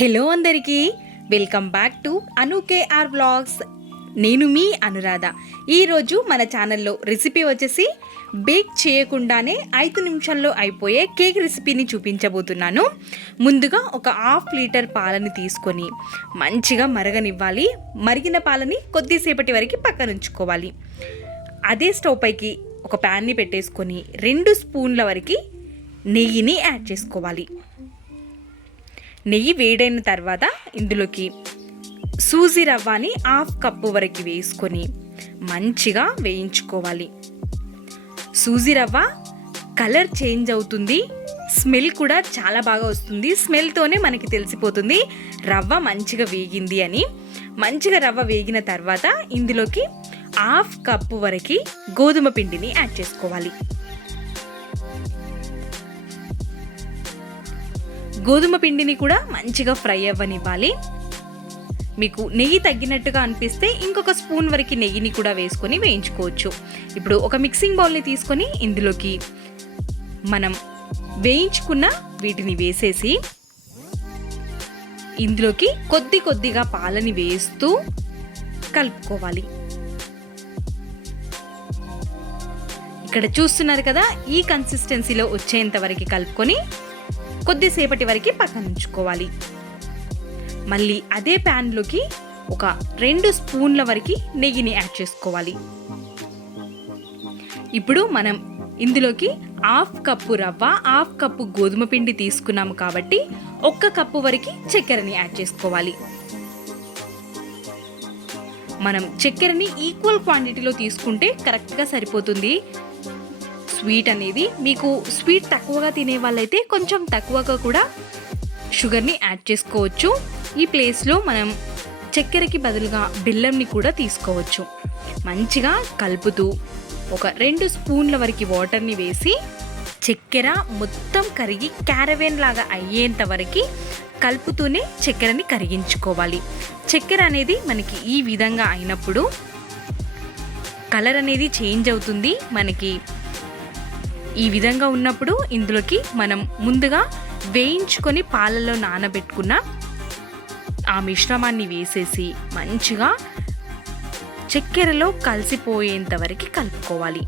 Hello అందరికీ welcome back to Anu K R vlogs నేను మీ అనురాధ. ఈరోజు మన ఛానల్లో రెసిపీ వచ్చేసి బేక్ చేయకుండానే ఐదు నిమిషాల్లో అయిపోయే కేక్ రెసిపీని చూపించబోతున్నాను. ముందుగా ఒక హాఫ్ లీటర్ పాలని తీసుకొని మంచిగా మరగనివ్వాలి. మరిగిన పాలని కొద్దిసేపటి వరకు పక్కన ఉంచుకోవాలి అదే స్టవ్ పైకి ఒక ప్యాన్ని పెట్టేసుకొని రెండు స్పూన్ల వరకు నెయ్యిని యాడ్ చేసుకోవాలి. నెయ్యి వేడైన తర్వాత ఇందులోకి సూజీ రవ్వని హాఫ్ కప్పు వరకు వేసుకొని మంచిగా వేయించుకోవాలి. సూజీ రవ్వ కలర్ చేంజ్ అవుతుంది. స్మెల్ కూడా చాలా బాగా వస్తుంది. స్మెల్తోనే మనకి తెలిసిపోతుంది రవ్వ మంచిగా వేగింది అని. మంచిగా రవ్వ వేగిన తర్వాత ఇందులోకి హాఫ్ కప్పు వరకు గోధుమ పిండిని యాడ్ చేసుకోవాలి. గోధుమ పిండిని కూడా మంచిగా ఫ్రై అవ్వనివ్వాలి. మీకు నెయ్యి తగ్గినట్టుగా అనిపిస్తే ఇంకొక స్పూన్ వరకు నెయ్యిని కూడా వేసుకొని వేయించుకోవచ్చు. ఇప్పుడు ఒక మిక్సింగ్ బౌల్ని తీసుకొని ఇందులోకి మనం వేయించుకున్న వీటిని వేసేసి ఇందులోకి కొద్ది కొద్దిగా పాలని వేస్తూ కలుపుకోవాలి. ఇక్కడ చూస్తున్నారు కదా ఈ కన్సిస్టెన్సీలో వచ్చేంత వరకు కలుపుకొని కొద్దిసేపటి వరకు పక్కన ఉంచుకోవాలి మళ్ళీ అదే ప్యాన్లోకి ఒక రెండు స్పూన్ల వరకు నెయ్యిని యాడ్ చేసుకోవాలి. ఇప్పుడు మనం ఇందులోకి హాఫ్ కప్పు రవ్వ హాఫ్ కప్పు గోధుమ పిండి తీసుకున్నాము కాబట్టి ఒక్క కప్పు వరకు చక్కెరని యాడ్ చేసుకోవాలి. మనం చక్కెరని ఈక్వల్ క్వాంటిటీలో తీసుకుంటే కరెక్ట్గా సరిపోతుంది. స్వీట్ అనేది మీకు స్వీట్ తక్కువగా తినే వాళ్ళైతే కొంచెం తక్కువగా కూడా షుగర్ని యాడ్ చేసుకోవచ్చు. ఈ ప్లేస్లో మనం చక్కెరకి బదులుగా బెల్లంని కూడా తీసుకోవచ్చు. మంచిగా కలుపుతూ ఒక రెండు స్పూన్ల వరకు వాటర్ని వేసి చక్కెర మొత్తం కరిగి క్యారవేన్ లాగా అయ్యేంత వరకు కలుపుతూనే చక్కెరని కరిగించుకోవాలి. చక్కెర అనేది మనకి ఈ విధంగా అయినప్పుడు కలర్ అనేది చేంజ్ అవుతుంది. మనకి ఈ విధంగా ఉన్నప్పుడు ఇందులోకి మనం ముందుగా వేయించుకొని పాలలో నానబెట్టుకున్న ఆ మిశ్రమాన్ని వేసేసి మంచిగా చక్కెరలో కలిసిపోయేంత వరకు కలుపుకోవాలి.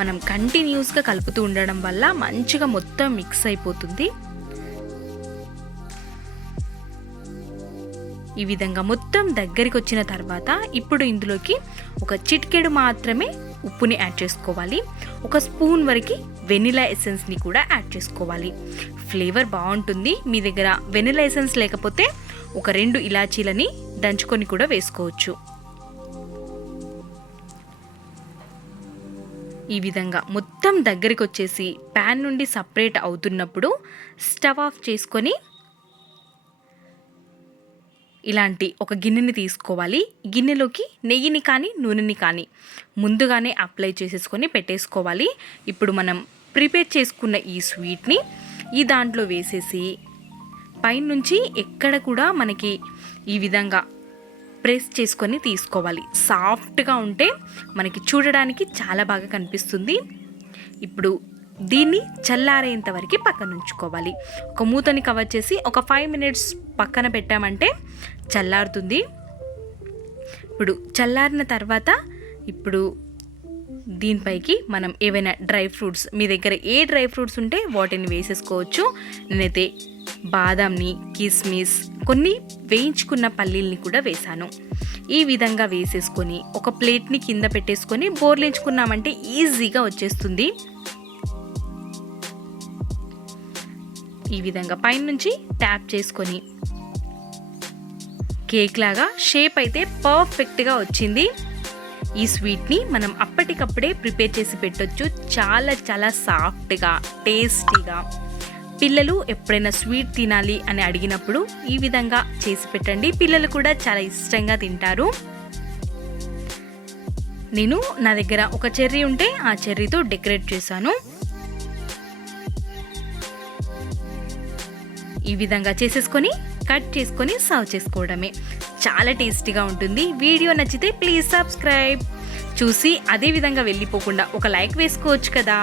మనం కంటిన్యూస్గా కలుపుతూ ఉండడం వల్ల మంచిగా మొత్తం మిక్స్ అయిపోతుంది. ఈ విధంగా మొత్తం దగ్గరికి వచ్చిన తర్వాత ఇప్పుడు ఇందులోకి ఒక చిటికెడు మాత్రమే ఉప్పుని యాడ్ చేసుకోవాలి. ఒక స్పూన్ వరకు వెనిలా ఎసెన్స్ని కూడా యాడ్ చేసుకోవాలి. ఫ్లేవర్ బాగుంటుంది. మీ దగ్గర వెనిలా ఎసెన్స్ లేకపోతే ఒక రెండు ఇలాచీలని దంచుకొని కూడా వేసుకోవచ్చు. ఈ విధంగా మొత్తం దగ్గరికి వచ్చేసి ప్యాన్ నుండి సపరేట్ అవుతున్నప్పుడు స్టవ్ ఆఫ్ చేసుకొని ఇలాంటి ఒక గిన్నెని తీసుకోవాలి. గిన్నెలోకి నెయ్యిని కానీ నూనెని కానీ ముందుగానే అప్లై చేసేసుకొని పెట్టేసుకోవాలి. ఇప్పుడు మనం ప్రిపేర్ చేసుకున్న ఈ స్వీట్ని ఈ దాంట్లో వేసేసి పైనుంచి ఎక్కడ కూడా మనకి ఈ విధంగా ప్రెస్ చేసుకొని తీసుకోవాలి. సాఫ్ట్గా ఉంటే మనకి చూడడానికి చాలా బాగా కనిపిస్తుంది. ఇప్పుడు దీన్ని చల్లారేంత వరకు పక్కన ఉంచుకోవాలి ఒక మూతని కవర్ చేసి ఒక ఫైవ్ మినిట్స్ పక్కన పెట్టామంటే చల్లారుతుంది. ఇప్పుడు చల్లారిన తర్వాత ఇప్పుడు దీనిపైకి మనం ఏవైనా డ్రై ఫ్రూట్స్ మీ దగ్గర ఏ డ్రై ఫ్రూట్స్ ఉంటే వాటిని వేసేసుకోవచ్చు. నేనైతే బాదాంని కిస్మిస్ కొన్ని వేయించుకున్న పల్లీల్ని కూడా వేశాను. ఈ విధంగా వేసేసుకొని ఒక ప్లేట్ని కింద పెట్టేసుకొని బోర్లించుకున్నామంటే ఈజీగా వచ్చేస్తుంది. ఈ విధంగా పైనుంచి ట్యాప్ చేసుకొని. కేక్ లాగా షేప్ అయితే పర్ఫెక్ట్గా వచ్చింది. ఈ స్వీట్ని మనం అప్పటికప్పుడే ప్రిపేర్ చేసి పెట్టొచ్చు. చాలా చాలా సాఫ్ట్గా టేస్టీగా పిల్లలు ఎప్పుడైనా స్వీట్ తినాలి అని అడిగినప్పుడు ఈ విధంగా చేసి పెట్టండి. పిల్లలు కూడా చాలా ఇష్టంగా తింటారు. నేను నా దగ్గర ఒక చెర్రీ ఉంటే ఆ చెర్రీతో డెకరేట్ చేశాను. ఈ విధంగా చేసేసుకొని కట్ చేసుకొని సర్వ్ చేసుకోవడమే. చాలా టేస్టీగా ఉంటుంది. వీడియో నచ్చితే ప్లీజ్ సబ్స్క్రైబ్. చూసి అదే విధంగా వెళ్ళిపోకుండా ఒక లైక్ వేసుకోవచ్చు కదా.